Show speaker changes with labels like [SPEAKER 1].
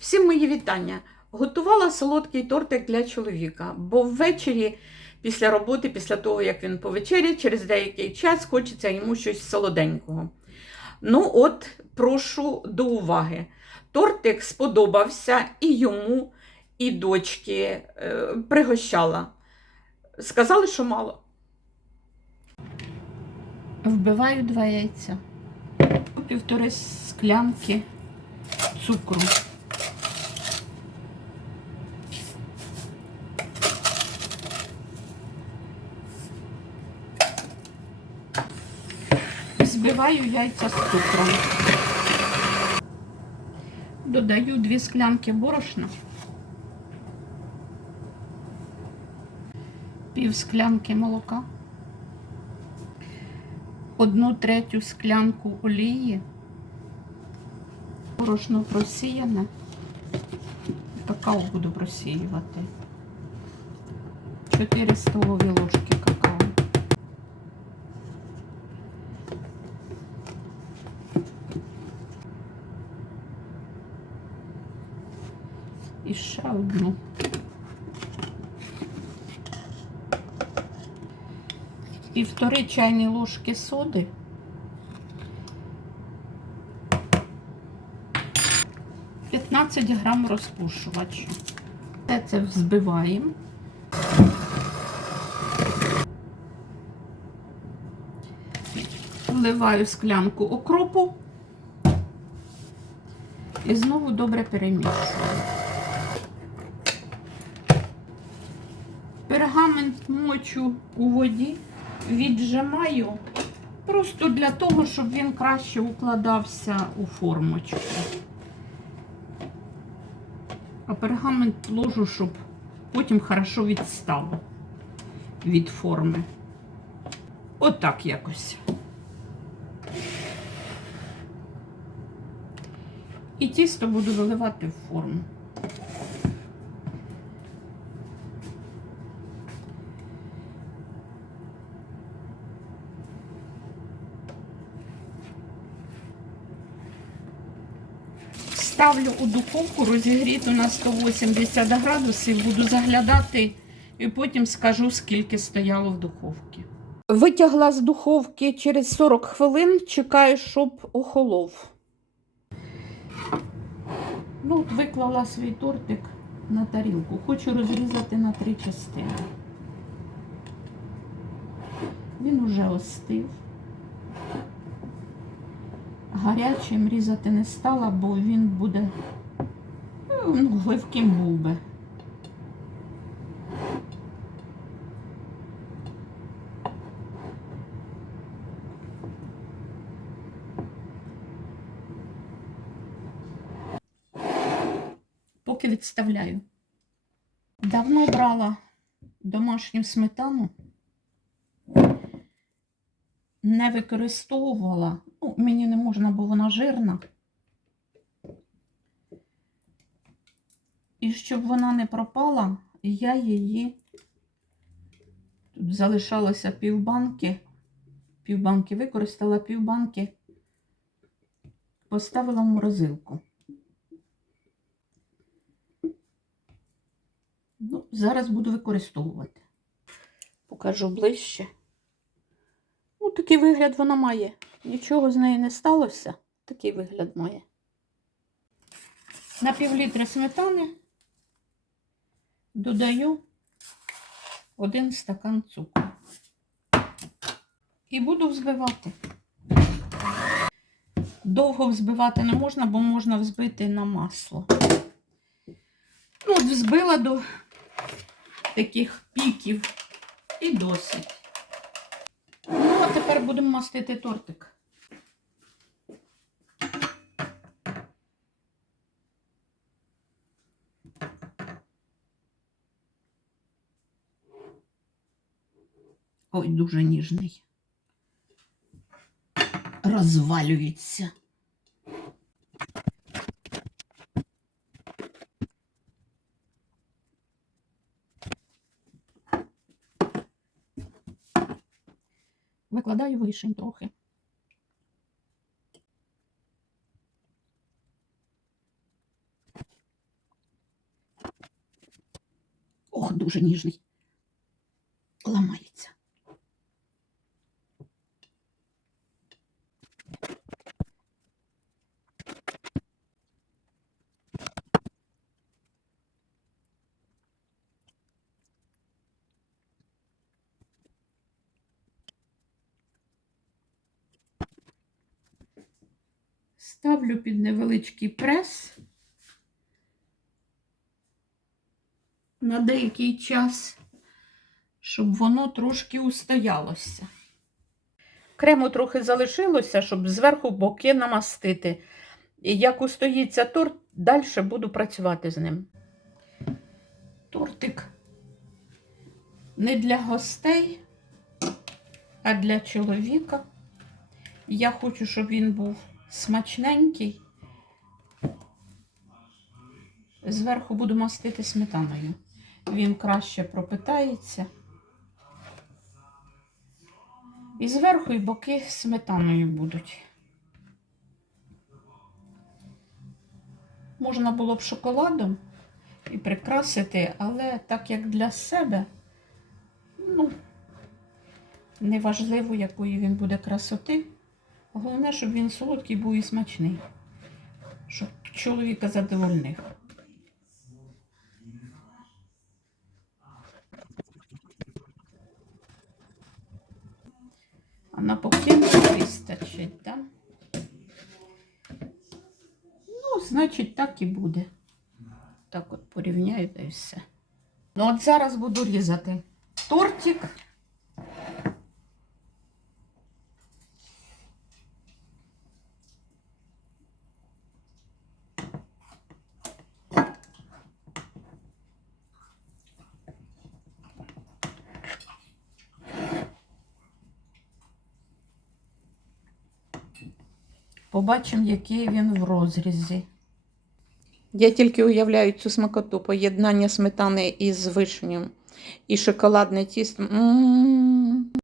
[SPEAKER 1] Всім мої вітання. Готувала солодкий тортик для чоловіка, бо ввечері після роботи, після того, як він повечеряє, через деякий час хочеться йому щось солоденького. Ну, от, прошу до уваги. Тортик сподобався і йому, і дочки е, пригощала. Сказали, що мало. Вбиваю два яйця. Півтори склянки цукру. Збиваю яйця з цукром. Додаю дві склянки борошна, пів склянки молока, одну третю склянку олії, борошно просіяне, какао буду просіювати, 4 столові ложки какао. І ще одну. Півтори чайні ложки соди. П'ятнадцять грам розпушувача. Все це взбиваємо. Вливаю склянку окропу і знову добре перемішую. Пергамент мочу у воді, віджимаю просто для того, щоб він краще укладався у формочку. А пергамент ложу, щоб потім хорошо відстав від форми. Отак якось. І тісто буду виливати в форму. Ставлю у духовку розігріту на 180 градусів, буду заглядати і потім скажу, скільки стояло в духовці. Витягла з духовки через 40 хвилин, чекаю, щоб охолов. Ну, от виклала свій тортик на тарілку. Хочу розрізати на три частини. Він уже остив. Гарячим різати не стала, бо він буде ну, гливким був би. Поки відставляю. Давно брала домашню сметану, не використовувала. Ну, мені не можна, бо вона жирна. І щоб вона не пропала, я її тут залишалося півбанки, півбанки використала півбанки, поставила в морозилку. Ну, зараз буду використовувати. Покажу ближче. Ну, такий вигляд вона має. Нічого з неї не сталося. Такий вигляд має. На пів літра сметани додаю один стакан цукру. І буду взбивати. Довго взбивати не можна, бо можна взбити на масло. Ну, от взбила до таких піків і досить. Тепер будемо мастити тортик. Ой, дуже ніжний. Розвалюється. викладаю вишень трохи. Ох, дуже ніжний. Ламається. Ставлю під невеличкий прес на деякий час, щоб воно трошки устоялося. Крему трохи залишилося, щоб зверху боки намастити. І як устоїться торт, далі буду працювати з ним. Тортик не для гостей, а для чоловіка. Я хочу, щоб він був смачненький. Зверху буду мастити сметаною. Він краще пропитається. І зверху і боки сметаною будуть. Можна було б шоколадом і прикрасити, але так як для себе, ну, неважливо, якої він буде красоти. Головне, щоб він солодкий був і смачний, щоб чоловіка задовольнив. А на поки вистачить, так? Ну, значить, так і буде. Так от порівняю та й все. Ну, от зараз буду різати тортик. Побачимо, який він в розрізі. Я тільки уявляю цю смакоту поєднання сметани із вишнею і шоколадне тісто.